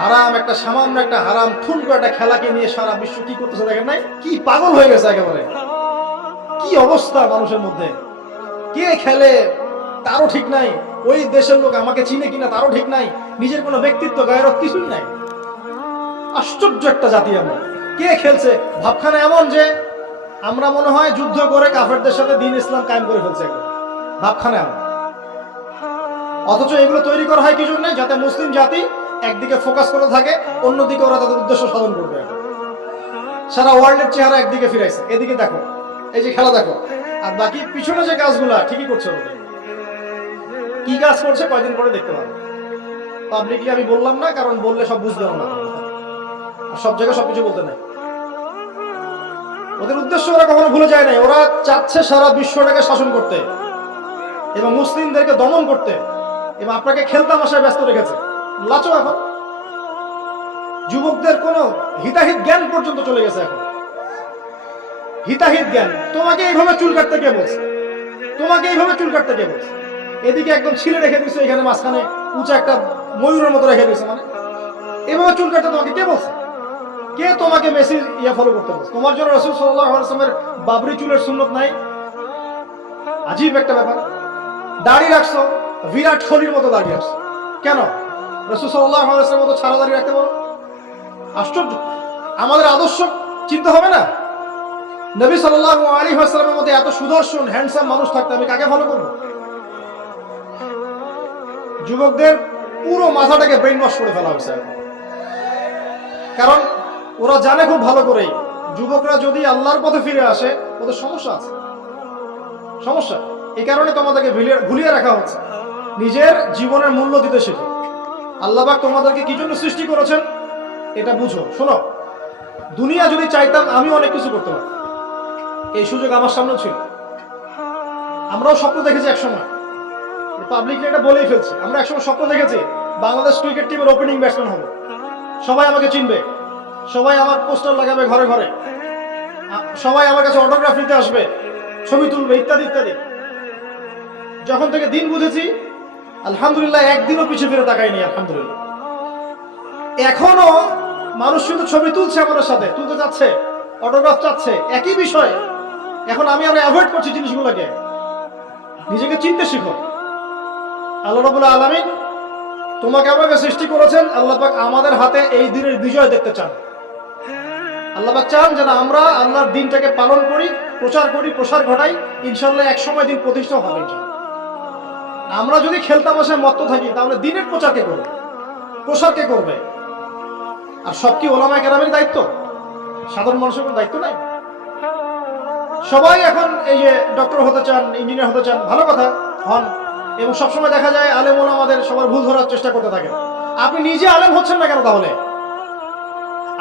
হারাম একটা সামান্য একটা হারাম ঠুনকো একটা খেলাকে নিয়ে সারা বিশ্ব কি করতেছে দেখেন নাই? কি পাগল হয়ে গেছে একেবারে, কি অবস্থা মানুষের মধ্যে। কে খেলে তারও ঠিক নাই, ওই দেশের লোক আমাকে চিনে কিনা তারও ঠিক নাই, নিজের কোনো ব্যক্তিত্ব গায়রত কিছুই নাই। আশ্চর্য একটা জাতি আমরা। কে খেলছে? ভাবখানা এমন যে আমরা মনে হয় যুদ্ধ করে কাফেরদের সাথে দ্বীন ইসলাম কায়েম করে ফেলছে একদম। ভাবখানা এমন। অথচ এগুলো তৈরি করা হয় কি জন্য? যাতে মুসলিম জাতি একদিকে ফোকাস করে থাকে, অন্যদিকে ওরা তাদের উদ্দেশ্য সাধন করবে। সারা ওয়ার্ল্ডের চেহারা একদিকে ফিরাইছে, এদিকে দেখো, এই যে খেলা দেখো, আর বাকি পিছনে যে কাজগুলা ঠিকই করছে ওদের। কি কাজ করছে কয়দিন পরে দেখতে পাবো। পাবলিকলি আমি বললাম না, কারণ বললে সব বুঝতে পারো না, আর সব জায়গায় সবকিছু বলতে নাই। ওদের উদ্দেশ্য ওরা কখনো ভুলে যায় নাই। ওরা চাচ্ছে সারা বিশ্বটাকে শাসন করতে এবং মুসলিমদেরকে দমন করতে, এবং আপনাকে খেলতামাশায় ব্যস্ত রেখেছে। লাচো এখন যুবকদের কোনো হিতাহিত জ্ঞান পর্যন্ত চলে গেছে। এখন হিতাহিত জ্ঞান, তোমাকে এইভাবে চুল কাটতে কে বলছে? তোমাকে এইভাবে চুল কাটতে কে বলছে? এদিকে একদম ছিঁড়ে রেখে দিচ্ছে, এখানে মাঝখানে উঁচা একটা ময়ূরের মতো রেখে দিচ্ছে। মানে এভাবে চুল কাটতে তোমাকে কে বলছে? কে তোমাকে মেসির ফলো করতে বলছে? তোমার জন্য রাসূল সাল্লাল্লাহু আলাইহি ওয়াসাল্লামের বাবরি চুলের সুন্নত নাই? আজীব একটা ব্যাপার। দাড়ি রাখছো, বিরাট কোহলির মতো দাড়ি রাখছো, কেন? রাসূল সাল্লাল্লাহু আলাইহি ওয়াসাল্লামের মতো ছাড়া দাড়ি রাখতে পারো? আশ্চর্য। আমাদের আদর্শ চিন্তা হবে না? নবী সাল্লাল্লাহু আলাইহি ওয়াসাল্লামের মধ্যে এত সুদর্শন হ্যান্ডসাম মানুষ থাকতে আমি কাকে ফলো করব? যুবকদের পুরো মাথাটাকে ব্রেইন ওয়াশ করে ফেলা হয়েছে। কারণ ওরা জানে খুব ভালো করেই, যুবকরা যদি আল্লাহর পথে ফিরে আসে ওদের সমস্যা আছে, সমস্যা। এই কারণে তোমাদেরকে ভুলিয়ে রাখা হচ্ছে। নিজের জীবনের মূল্য দিতে শেখো। আল্লাহ পাক তোমাদেরকে কি জন্য সৃষ্টি করেছেন এটা বুঝো। শোনো, দুনিয়া যদি চাইতাম আমি অনেক কিছু করতে পারতাম, এই সুযোগ আমার সামনেও ছিল। আমরাও স্বপ্ন দেখেছি একসময়, পাবলিকলি এটা বলেই ফেলছি। আমরা একসময় স্বপ্ন দেখেছি বাংলাদেশ ক্রিকেট টিমের ওপেনিং ব্যাটসম্যান হবে, সবাই আমাকে চিনবে, সবাই আমার পোস্টার লাগাবে ঘরে ঘরে, সবাই আমার কাছে অটোগ্রাফ নিতে আসবে, ছবি তুলবে, ইত্যাদি ইত্যাদি। যখন থেকে দিন বুঝেছি, আলহামদুলিল্লাহ একদিনও পিছিয়ে ফিরে তাকাইনি। আলহামদুলিল্লাহ এখনো মানুষ শুধু ছবি তুলছে, আমাদের সাথে তুলতে চাচ্ছে, অটোগ্রাফ চাচ্ছে, একই বিষয়। এখন আমি আরো অ্যাভয়েড করছি জিনিসগুলোকে। নিজেকে চিনতে শিখো। আল্লাহ রাব্বুল আলামিন তোমাকে আমাকে সৃষ্টি করেছেন, আল্লাহ পাক আমাদের হাতে এই দিনের বিজয় দেখতে চান। আল্লাহ পাক চান যেন আমরা আল্লাহর দিনটাকে পালন করি, প্রচার করি, প্রসার ঘটাই। ইনশাআল্লাহ এক সময় দিন প্রতিষ্ঠা হবে। আমরা যদি খেলতামাশায় মত্ত থাকি তাহলে দিনের প্রচার কে করবে, প্রসার কে করবে? আর সব কি ওলামায়ে কেরামের দায়িত্ব? সাধারণ মানুষের কোনো দায়িত্ব নাই? সবাই এখন এই যে ডক্টর হতে চান, ইঞ্জিনিয়ার হতে চান, ভালো কথা, হন। এবং সবসময় দেখা যায় আলেম ওলামাদের সবার ভুল ধরার চেষ্টা করতে থাকেন। আপনি নিজে আলেম হচ্ছেন না কেন? তাহলে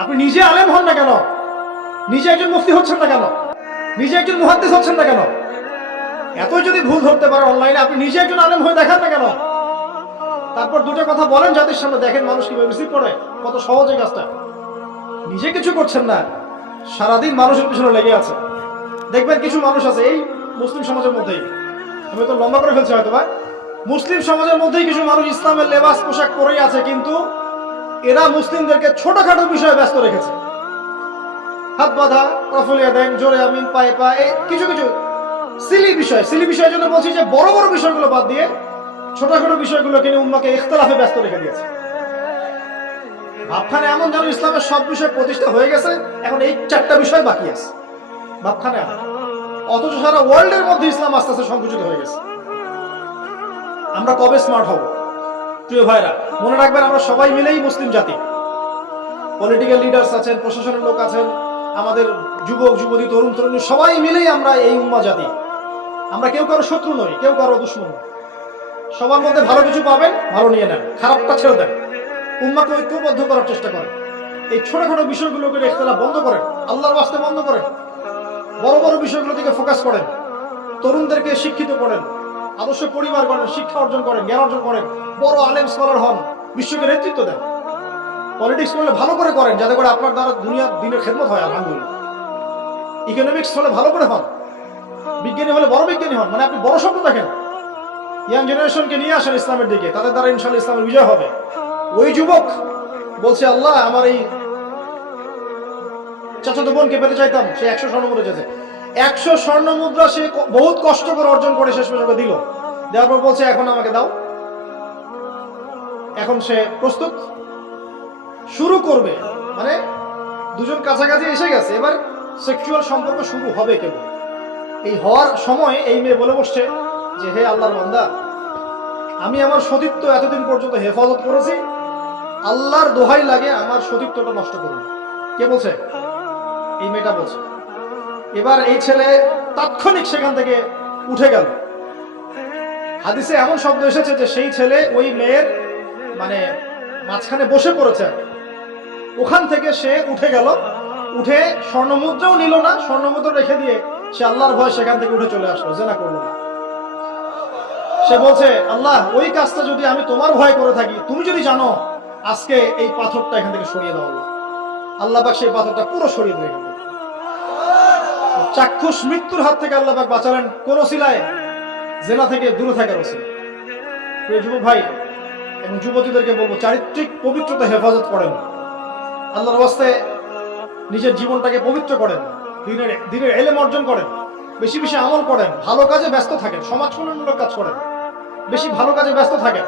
আপনি নিজে আলেম হন না কেন? নিজে একজন মুফতি হচ্ছেন না কেন? নিজে একজন মুহাদ্দিস হচ্ছেন না কেন? এতই যদি ভুল ধরতে পারে অনলাইনে, আপনি নিজে একজন আলেম হয়ে দেখান না কেন? তারপর দুটো কথা বলেন জাতির সামনে, দেখেন মানুষ কিভাবে রিসিভ করে। কত সহজ এই কাজটা। নিজে কিছু করছেন না, সারাদিন মানুষের পিছনে লেগে আছে। দেখবেন কিছু মানুষ আছে এই মুসলিম সমাজের মধ্যেই, আমি তো লম্বা করে ফেলছি হয়তো বা, মুসলিম সমাজের মধ্যেই কিছু মানুষ ইসলামের লেবাস পোশাক পরেই আছে, কিন্তু এরা মুসলিমদেরকে ছোটখাটো বিষয়ে ব্যস্ত রেখেছে। হাত বাঁধা, প্রফুলিয়া দেন, জোরে আমিন, পায়ে পা, এই কিছু কিছু সিলি বিষয়ের জন্য বলছি যে বড় বড় বিষয়গুলো বাদ দিয়ে ছোটখাটো বিষয়গুলোকে নিয়ে উম্মাকে ইখতিলাফে ব্যস্ত রেখে দিয়েছে। ভাবখানে এমন যেন ইসলামের সব বিষয় প্রতিষ্ঠা হয়ে গেছে, এখন এই চারটা বিষয় বাকি আছে ভাবখানে। অথচ সারা ওয়ার্ল্ডের মধ্যে ইসলাম আস্তে আস্তে সংকুচিত হয়ে গেছে। আমরা কবে স্মার্ট হব? প্রিয় ভাইরা, মনে রাখবেন আমরা সবাই মিলেই মুসলিম জাতি। পলিটিক্যাল লিডার্স আছেন, প্রশাসনের লোক আছেন, আমাদের যুবক যুবতী, তরুণ তরুণী, সবাই মিলেই আমরা এই উম্মাহ জাতি। আমরা কেউ কারো শত্রু নই, কেউ কারো দুশমন নই। সবার মধ্যে ভালো কিছু পাবেন, ভালো নিয়ে নেন, খারাপটা ছেড়ে দেন। উম্মাহকে ঐক্যবদ্ধ করার চেষ্টা করেন। এই ছোটখাটো বিষয়গুলোকে ইখতিলাফ বন্ধ করেন, আল্লাহর ওয়াস্তে বন্ধ করেন। বড় বড় বিষয়গুলো দিকে ফোকাস করেন। তরুণদেরকে শিক্ষিত করেন, আদর্শ পরিবার করেন, শিক্ষা অর্জন করেন, জ্ঞান অর্জন করেন, বড় আলেম স্কলার হন, বিশ্বকে নেতৃত্ব দেন। পলিটিক্স করলে ভালো করে করেন, যাতে করে আপনার দ্বারা দুনিয়া দিনের খেদমত হয়। আলহামদুলিল্লাহ। ইকোনমিক্স হলে ভালো করে হন, বিজ্ঞানী হলে বড় বিজ্ঞানী হন। মানে আপনি বড় স্বপ্ন দেখেন, ইয়াং জেনারেশনকে নিয়ে আসেন ইসলামের দিকে, তাদের দ্বারা ইনশাআল্লাহ ইসলামের বিজয় হবে। ওই যুবক বলছে আল্লাহ আমার এই চাচাতো বোনকে পেতে চাইতাম, সে 100 স্বর্ণ মুদ্রা চেয়েছে। 100 স্বর্ণ মুদ্রা সে বহুত কষ্ট করে অর্জন করে শেষ পর্যন্ত দিল। দেওয়ার পর বলছে এখন আমাকে দাও। এখন সে প্রস্তুত, শুরু করবে, মানে দুজন কাছাকাছি এসে গেছে, এবার সেক্সুয়াল সম্পর্ক শুরু হবে কেবল। এই হওয়ার সময় এই মেয়ে বলে বসছে যে হে আল্লাহর বান্দা, আমি আমার সতীত্ব এতদিন পর্যন্ত হেফাজত করেছি, আল্লাহর দোহাই লাগে আমার সতীত্বটা নষ্ট করুন। কে বলছে? এই মেয়েটা বলছে। এবার এই ছেলে তাৎক্ষণিক সেখান থেকে উঠে গেল। হাদিসে এমন শব্দ এসেছে যে সেই ছেলে ওই মেয়ের মানে মাঝখানে বসে পড়েছে, ওখান থেকে সে উঠে গেল। উঠে স্বর্ণমুদ্রাও নিল না, স্বর্ণমুদ্রা রেখে দিয়ে সে আল্লাহর ভয় সেখান থেকে উঠে চলে আসলো, জেনা করলো না। সে বলছে আল্লাহ ওই কাজটা যদি আমি তোমার ভয় করে থাকি, তুমি যদি জানো, আজকে এই পাথরটা এখান থেকে সরিয়ে দাও আল্লাহ। আল্লাহ পাক সেই পাথরটা পুরো সরিয়ে দিলেন। চাক্ষুষ মৃত্যুর হাত থেকে আল্লাহ পাক বাঁচালেন কোন ওসিলায়? জেনা থেকে দূরে থাকার ওসিলায়। প্রিয় যুবক ভাই এবং যুবতীদেরকে বলবো, চারিত্রিক পবিত্রতা হেফাজত করেন, আল্লাহর ওয়াস্তে নিজের জীবনটাকে পবিত্র করেন, দিনের ইলম অর্জন করেন, বেশি বেশি আমল করেন, ভালো কাজে ব্যস্ত থাকেন, সমাজ কল্যাণমূলক কাজ করেন, বেশি ভালো কাজে ব্যস্ত থাকেন,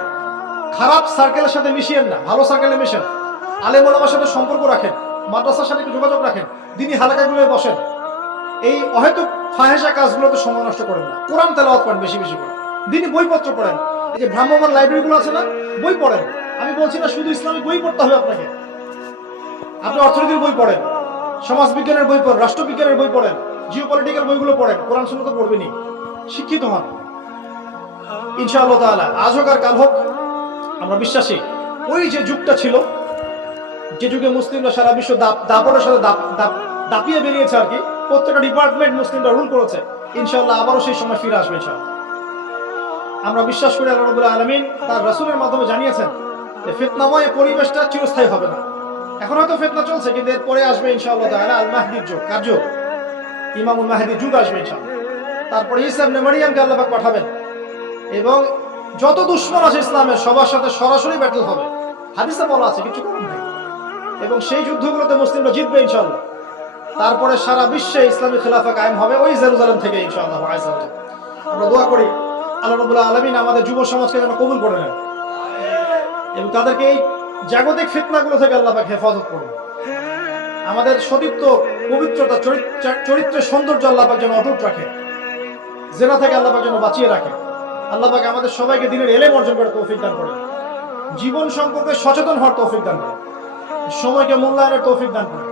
খারাপ সার্কেলের সাথে মিশিয়েন না, ভালো সার্কেলে মিশেন, আলেম ওলামার সাথে সম্পর্ক রাখেন, মাদ্রাসার সাথে একটু যোগাযোগ রাখেন, দিনী হালাকাগুলোয় বসেন, এই অহেতুক ফাহেসা কাজগুলোতে সময় নষ্ট করেন না, কোরআন তেলাওয়াত করেন বেশি বেশি করে, দিনী বইপত্র পড়েন, এই যে ভ্রাম্যমাণ লাইব্রেরিগুলো আছে না, বই পড়েন। আমি বলছি না শুধু ইসলামিক বই পড়তে হবে আপনাকে, আপনি অর্থনীতির বই পড়েন, সমাজ বিজ্ঞানের বই পড়েন, রাষ্ট্রবিজ্ঞানের বই পড়েন, জিওপলিটিক্যাল বইগুলো পড়েন, কোরআন সুন্নাহ তো পড়বেনই, শিক্ষিত হন ইনশাআল্লাহ তাআলা। আজ হোক আর কাল হোক আমরা বিশ্বাসী, ওই যে যুগটা ছিল, যে যুগে মুসলিমরা সারা বিশ্ব দাপটের সাথে দাপিয়ে বেরিয়েছে আর কি, প্রত্যেকটা ডিপার্টমেন্ট মুসলিমরা রুল করেছে, ইনশাআল্লাহ আবারও সেই সময় ফিরে আসবে ইনশাআল্লাহ। আমরা বিশ্বাস করি আল্লাহ রাব্বুল আলামিন তার রাসূলের মাধ্যমে জানিয়েছেন যে ফিতনাময় পরিবেশটা চিরস্থায়ী হবে না। এখন হয়তো ফিতনা চলছে, কিন্তু এরপরে আসবে ইনশাআল্লাহ তাআলা আল মাহদির যুগ, কার যুগ? ইমামুল মাহদির যুগ আসবে ইনশাআল্লাহ। তারপরে ঈসা ইবনে মারইয়ামকে আল্লাহ পাক পাঠাবেন এবং যত দুশমন আছে ইসলামের সবার সাথে সরাসরি ব্যাটল হবে, হাদিসে বলা আছে, কিছু করার নেই। এবং সেই যুদ্ধগুলোতে মুসলিমরা জিতবে ইনশাআল্লাহ। তারপরে সারা বিশ্বে ইসলামী খেলাফা কায়েম হবে ওই জেরুজালেম থেকে ইনশাআল্লাহ। আমরা দোয়া করি আল্লাহ রাব্বুল আলামিন আমাদের যুব সমাজকে যেন কবুল করে নেন এবং তাদেরকে এই জাগতিক ফিতনাগুলো থেকে আল্লাহ পাক হেফাজত করুন। আমাদের সতীত্ব, পবিত্রতা, চরিত্রের সৌন্দর্য আল্লাহ পাক যেন অটুট রাখে, জেনা থেকে আল্লাহ পাক যেন বাঁচিয়ে রাখে। আল্লাহ পাক আমাদের সবাইকে দিনের ইলম অর্জন করে তৌফিক দান করে, জীবন সম্পর্কে সচেতন হওয়ার তৌফিক দান করে, সময়কে মূল্যায়নের তৌফিক দান করে।